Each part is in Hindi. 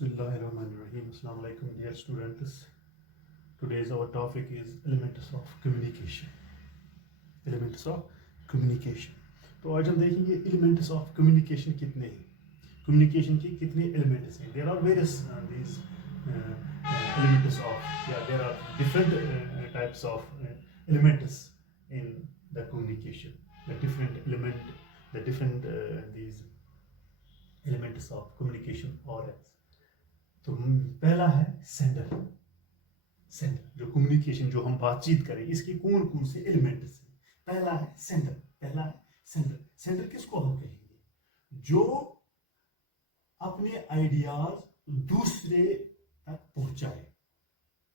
Bismillahirrahmanirrahim. Assalamu alaikum, dear students. Today's our topic is elements of communication. Elements of communication. तो आज हम देखेंगे elements of communication कितने हैं, communication के कितने elements हैं. There are various these elements of, there are different types of elements in the communication. The different element, the different these elements of communication or else. तो पहला है सेंडर. सेंडर जो कम्युनिकेशन, जो हम बातचीत करें, इसके कौन कौन से एलिमेंट्स हैं. पहला है सेंडर. पहला है सेंडर. सेंडर किसको हम कहेंगे? जो अपने आइडियाज दूसरे तक पहुंचाए.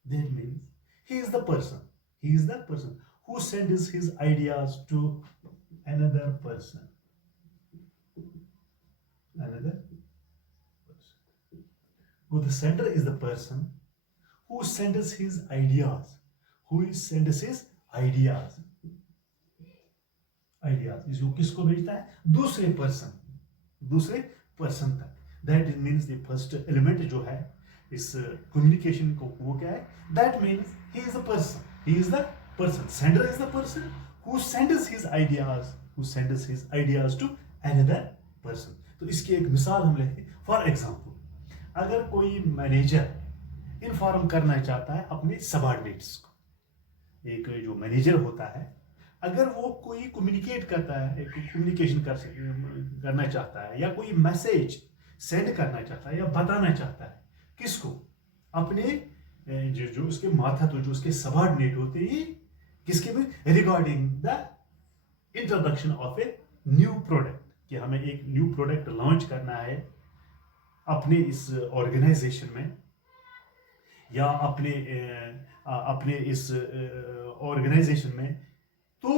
That means he is the person, he is the person who sends his ideas to another person. Another person. Who the sender is the person who sends his ideas. Who sends his ideas. Ideas. इसको किसको भेजता है? दूसरे पर्सन, दूसरे पर्सन तक. That means the first element जो है इस communication को, वो क्या है? That means he is a person. He is the person. Sender is the person who sends his ideas. Who sends his ideas to another person. तो इसकी एक मिसाल हम लेते हैं. फॉर एग्जाम्पल, अगर कोई मैनेजर इन्फॉर्म करना चाहता है अपने सबऑर्डिनेट्स को, एक जो मैनेजर होता है, अगर वो कोई कम्युनिकेट करता है, कम्युनिकेशन करना चाहता है, या कोई मैसेज सेंड करना चाहता है या बताना चाहता है, किसको? अपने जो उसके माथा, तो जो उसके सबऑर्डिनेट होते हैं, किसके में? Regarding the introduction of a new product, कि हमें एक न्यू प्रोडक्ट लॉन्च करना है अपने इस ऑर्गेनाइजेशन में, या अपने इस ऑर्गेनाइजेशन में. तो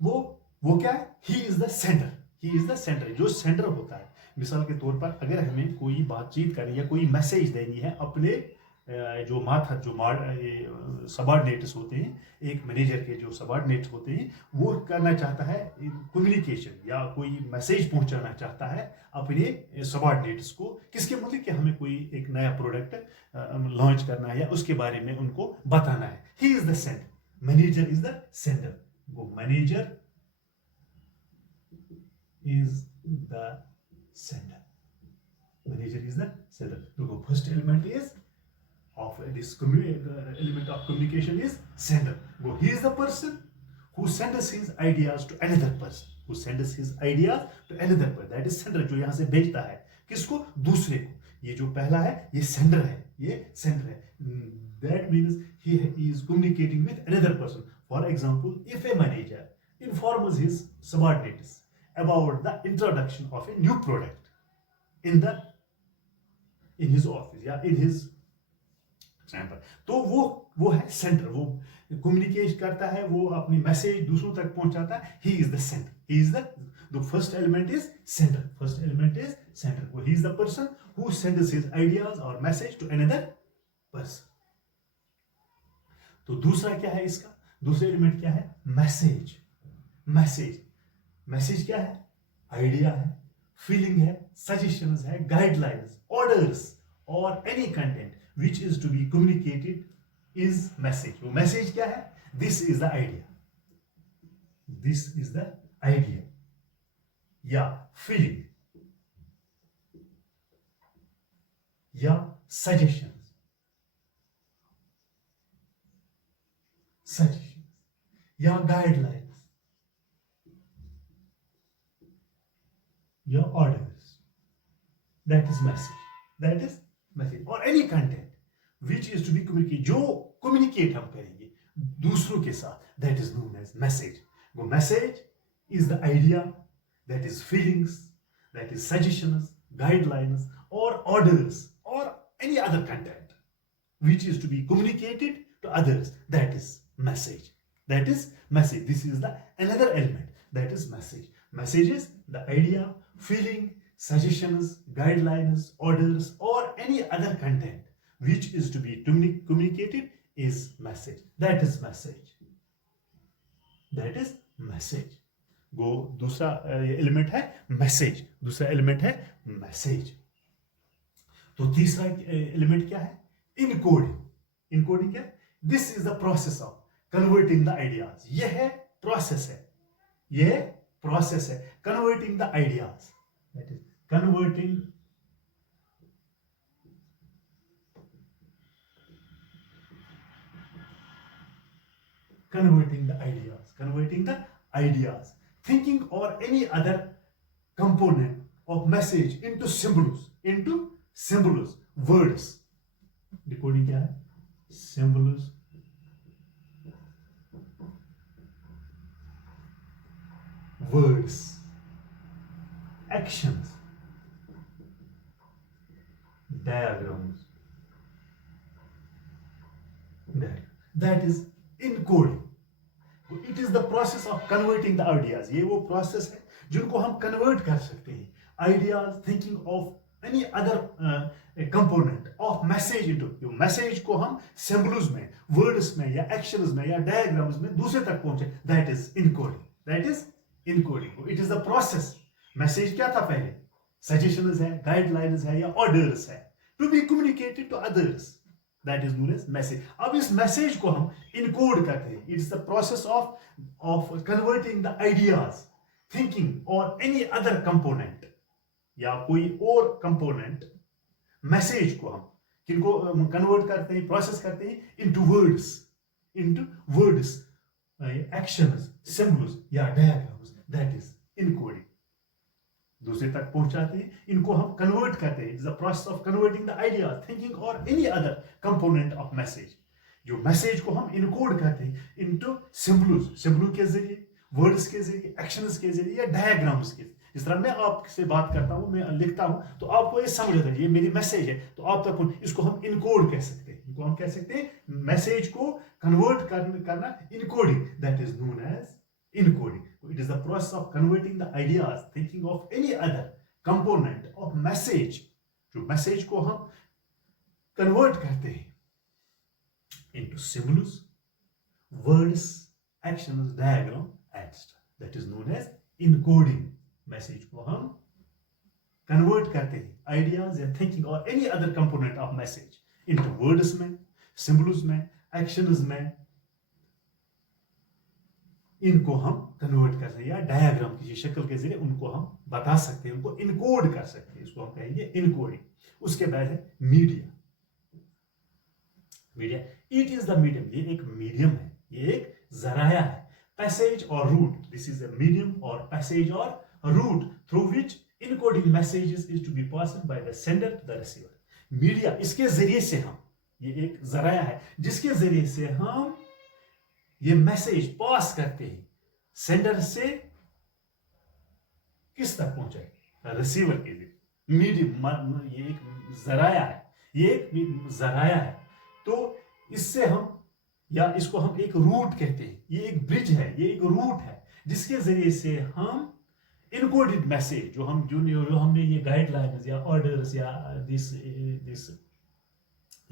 वो क्या है? He is the centre. He is the centre. जो सेंटर होता है, मिसाल के तौर पर अगर हमें कोई बातचीत करनी या कोई मैसेज देनी है अपने जो माथा, जो सबऑर्डिनेट्स होते हैं, एक मैनेजर के जो सबऑर्डिनेट्स होते हैं, वो करना चाहता है कम्युनिकेशन या कोई मैसेज पहुंचाना चाहता है अपने सबऑर्डिनेट्स को, किसके मतलब कि हमें कोई एक नया प्रोडक्ट लॉन्च करना है या उसके बारे में उनको बताना है. He is the centre. Manager is the centre. वो manager is the centre. Manager is the centre. तो first element is of this element of communication is sender. He is the person who sends his ideas to another person. Who sends his ideas to another person. That is sender. जो यहाँ से भेजता है किसको? दूसरे को. ये जो पहला है, ये sender है. ये sender है. That means he is communicating with another person. For example, if a manager informs his subordinates about the introduction of a new product in his office या in his एग्जाम्पल, तो वो है सेंटर. वो कम्युनिकेट करता है, वो अपनी मैसेज दूसरों तक पहुंचाता है. He is the centre. He is the first element is centre. First element is centre. He is the person who sends his ideas और मैसेज टू अनदर पर्सन. तो दूसरा क्या है इसका? दूसरा एलिमेंट क्या है? मैसेज. मैसेज. मैसेज क्या है? आइडिया है, फीलिंग है, सजेशंस है, गाइडलाइंस, ऑर्डर्स और any content which is to be communicated is message. वो message क्या है? This is the idea. This is the idea. या feeling. या suggestions. Suggestions. या guidelines. या orders. That is message. That is message और any content which is to be communicate, जो कम्युनिकेट हम करेंगे दूसरों के साथ, that is known as message. वो message is the idea, that is feelings, that is suggestions, guidelines और ऑर्डर्स और any other content which is to be communicated to others. That is message. That is message. This is the another element. That is message. Message is the idea, feeling, suggestions, guidelines, orders or any other content which is to be communicated is message. That is message. That is message. वो दूसरा एलिमेंट है मैसेज. दूसरा एलिमेंट है मैसेज. तो तीसरा एलिमेंट क्या है? इनकोडिंग। इनकोडिंग क्या है? This is the process of converting the ideas. यह है प्रोसेस है, यह प्रोसेस है converting the ideas, that is converting converting the ideas, thinking or any other component of message into symbols, words. Decoding क्या है? Symbols, words, actions, diagrams. That is encoding. It is the process of converting the ideas. ये वो process है जिनको हम convert कर सकते हैं. Ideas, thinking of any other component of message into, जो message को हम symbols में, words में या actions में या diagrams में दूसरे तक पहुंचे. That is encoding. That is encoding. It is the process. Message क्या था पहले? Suggestions है, guidelines है या orders है to be communicated to others. That is known as message. अब इस मैसेज को हम इनकोड करते हैं. It's the process of converting the ideas, thinking or any other component या कोई और कंपोनेंट मैसेज को हम किनको कन्वर्ट करते हैं, प्रोसेस करते हैं into words, actions, symbols या diagrams. That is encoding. दूसरे तक पहुंचाते हैं, इनको हम कन्वर्ट करते हैं. It's the process of converting the idea, thinking और any other component of message. जो मैसेज को हम इनकोड करते हैं इनटू सिंबल के जरिए, वर्ड्स के जरिए, एक्शंस के जरिए या डायग्राम्स के. जिस तरह मैं आपसे बात करता हूं, मैं लिखता हूं, तो आपको ये समझ आता है ये मेरी मैसेज है, तो आप तक इसको हम इनकोड कह सकते हैं. इनको हम कह सकते हैं मैसेज को कन्वर्ट करना, encoding. That is known as encoding. It is the process of converting the ideas, thinking of any other component of message. जो मैसेज को हम कन्वर्ट करते हैं into symbols, words, actions, diagram, etc. That is known as encoding. Message को हम कन्वर्ट करते हैं आइडियाज या थिंकिंग और any other component of message into words में, symbols में, actions में. इनको हम कन्वर्ट कर सकते हैं या डायग्राम की शक्ल के जरिए उनको हम बता सकते हैं, उनको इनकोड कर सकते हैं. इसको हम कहेंगे इनकोडिंग. उसके बाद है media. It is the medium. ये एक मीडियम है, ये एक जराया है. पैसेज और route. This is the medium और पैसेज और route through which encoding messages is to be passed by the sender to the receiver. Media, इसके जरिए से हम, ये एक जराया है जिसके जरिए से हम ये मैसेज पास करते हैं सेंडर से किस तक पहुंचाए? रिसीवर के लिए. मीडियम, ये एक जराया है, ये एक जराया है. तो इससे हम, या इसको हम एक रूट कहते हैं, ये एक ब्रिज है, ये एक रूट है जिसके जरिए से हम इनकोडेड मैसेज जो हमने ये गाइडलाइंस या ऑर्डर्स या दिस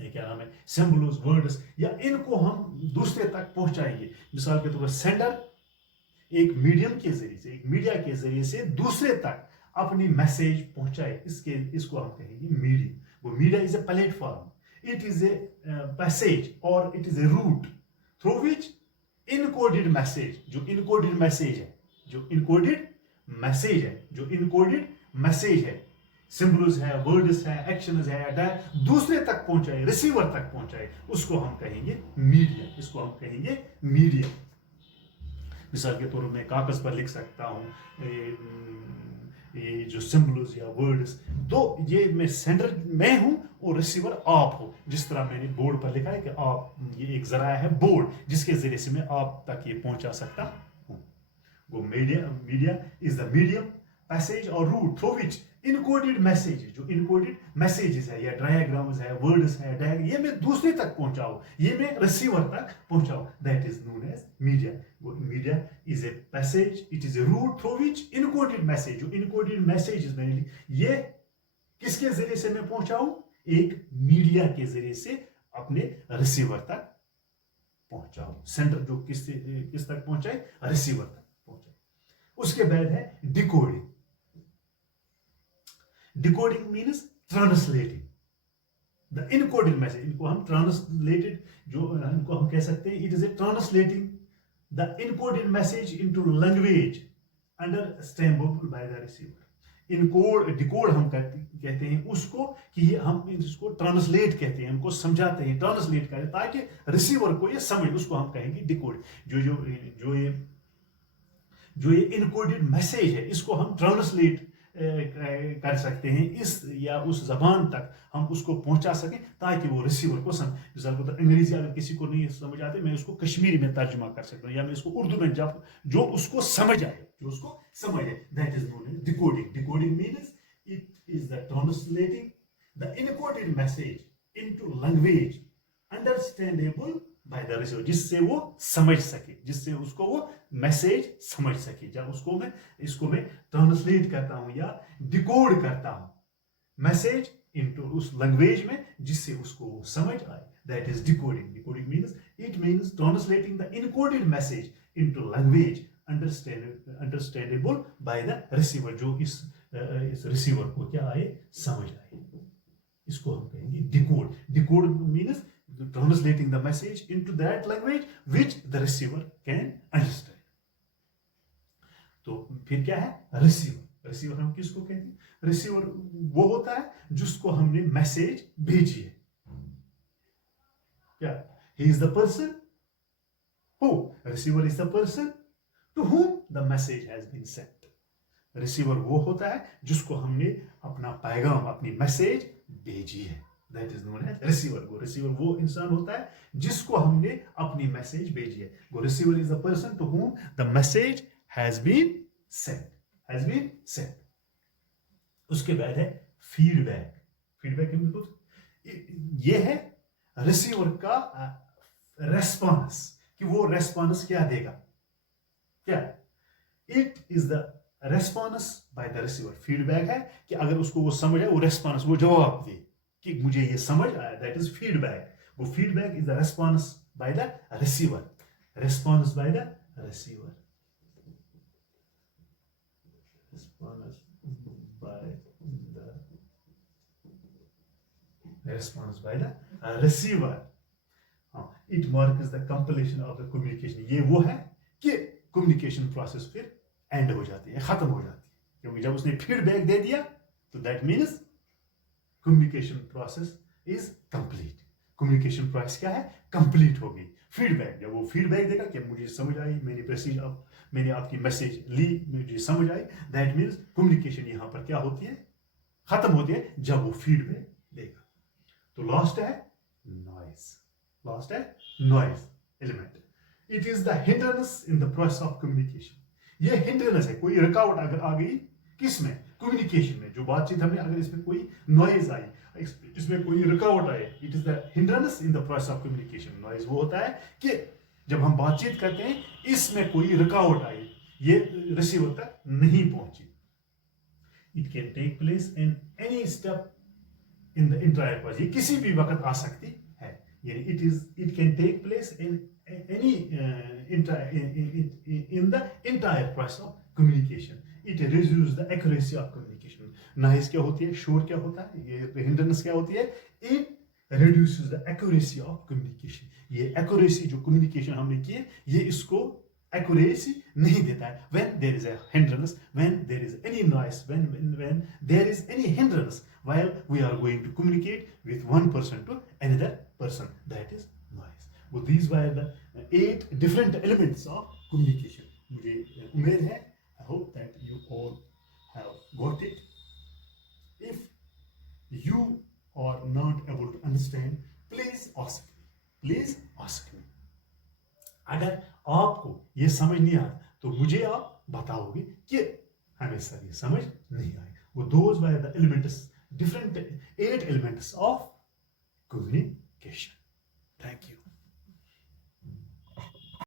क्या नाम है, सिंबल्स, वर्ड्स, या इनको हम दूसरे तक पहुंचाएंगे. मिसाल के तौर पर सेंडर एक मीडियम के जरिए से, एक मीडिया के जरिए से दूसरे तक अपनी मैसेज पहुंचाए, इसको हम कहेंगे मीडियम. वो media is a platform, it is a passage और it is a route through which encoded message, जो इनकोडेड मैसेज है, जो इनकोडेड मैसेज है, सिंबल्स है, वर्ड्स है, एक्शंस है, दूसरे तक पहुंचाए, रिसीवर तक पहुंचाए, उसको हम कहेंगे मीडिया. इसको हम कहेंगे मीडिया. मिसाल के तौर में कागज पर लिख सकता हूं ये जो सिंबल्स या वर्ड्स, तो ये मैं सेंडर मैं हूं और रिसीवर आप हो. जिस तरह मैंने बोर्ड पर लिखा है कि आप, ये एक जराया है बोर्ड जिसके जरिए से मैं आप तक ये पहुंचा सकता हूं. वो media is the medium, passage और route through which encoded message, जो इनकोडेड मैसेजेस है या डायग्राम्स है, वर्ड्स है, ये मैं दूसरे तक पहुंचाऊं, ये मैं रिसीवर तक पहुंचाऊं. That is known as media. Media is a passage, it is a route through which encoded message, जो इनकोडेड मैसेजेस मैंने ये किसके जरिए से मैं पहुंचाऊं? एक मीडिया के जरिए से अपने रिसीवर तक पहुंचाऊं. सेंडर जो किस तक पहुंचाए? रिसीवर तक पहुंचाए. उसके बाद है decoding. Decoding means translating. The encoded message, इनको हम ट्रांसलेटेड, जो इनको हम कह सकते हैं it is A translating the encoded message into language understandable by the receiver. Encode decode हम कहते हैं उसको, कि हम इसको ट्रांसलेट कहते हैं, हमको समझाते हैं, ट्रांसलेट करते हैं ताकि रिसीवर को ये समझ, उसको हम कहेंगे डिकोड। जो ये इनकोडेड मैसेज है इसको हम ट्रांसलेट कर सकते हैं इस या उस जबान तक हम उसको पहुंचा सकें ताकि वो रिसीवर को समझ। मिसाल को तो अंग्रेजी अगर किसी को नहीं समझ आते, मैं उसको कश्मीरी में तर्जुमा कर सकता हूँ, या मैं इसको उर्दू में जब जो उसको समझ आए, that is known as decoding. Decoding means it is the translating the encoded message into language understandable by the receiver, जिससे वो समझ सके, जिससे उसको वो मैसेज समझ सके। जब इसको मैं ट्रांसलेट करता हूं या डिकोड करता हूं मैसेज इनटू उस लैंग्वेज में जिससे उसको वो समझ आए, that is decoding. Decoding means translating the encoded message into language understandable by the receiver, जो इस रिसीवर को क्या आए, समझ आए, इसको हम कहेंगे decode. Decode means translating the message into that language which the receiver can understand. तो फिर क्या है रिसीवर। रिसीवर हम किसको कहते हैं? रिसीवर वो होता है जिसको हमने मैसेज भेजी है। क्या? He is the person who, receiver is the person to whom the message has been sent. Receiver वो होता है जिसको हमने अपना पैगाम, अपनी मैसेज भेजी है, that is known as receiver. गो रिसीवर वो इंसान होता है जिसको हमने अपनी मैसेज भेजी है। गो receiver is the person to whom the message has been sent. उसके बाद है फीडबैक। फीडबैक ये है रिसीवर का रेस्पॉन्स, कि वो रेस्पॉन्स क्या देगा। क्या? It is the response bye the receiver. Feedback है कि अगर उसको वो समझ आए, वो रेस्पॉन्स, वो जवाब दे कि मुझे ये समझ आया, दैट इज फीडबैक। वो feedback is the response bye the receiver. Response bye the receiver, response by the receiver. It marks the completion of the communication. ये वो है कि communication process फिर end हो जाती है, खत्म हो जाती है, क्योंकि जब उसने फीडबैक दे दिया तो that means communication process is complete. communication process क्या है? complete हो गई। फीडबैक, जब वो फीडबैक देगा कि मुझे समझ आई, मैंने आपकी मैसेज ली, मुझे समझ आई, that means communication यहाँ पर क्या होती है? खत्म होती है जब वो फीडबैक देगा। तो लास्ट है noise element. It is the hindrance in the process of communication. ये हिंड्रेंस है, कोई रुकावट अगर आ गई किसमें? कम्युनिकेशन में, जो बातचीत हमने, अगर इसमें कोई नॉइज आई, इसमें कोई रुकावट आए, it is the hindrance in the process of communication. Noise वो होता है कि जब हम बातचीत करते हैं इसमें कोई रुकावट आई, ये रिसीवर तक नहीं पहुंची। It can take place in any step in the entire process. ये किसी भी वक्त आ सकती है, यानी it can take place in any in the entire process of communication. It reduce the accuracy of communication. Noise क्या होती है, शोर क्या होता है, ये हिंड्रेंस क्या होती है? It reduces the accuracy of communication. ये एक्यूरेसी जो कम्युनिकेशन हमने की है, ये इसको accuracy नहीं देता है। when there is a hindrance, when there is any noise, when there is any hindrance while we are going to communicate with one person to another person, that is noise. Well, these were the 8 different elements of communication. मुझे उम्मीद है, I hope that you all have got it. If you are not able to understand, please ask me. अगर आपको ये समझ नहीं आया तो मुझे आप बताओगे कि हमें सर ये समझ नहीं आए। वो those were the elements, different 8 elements of communication. Thank you.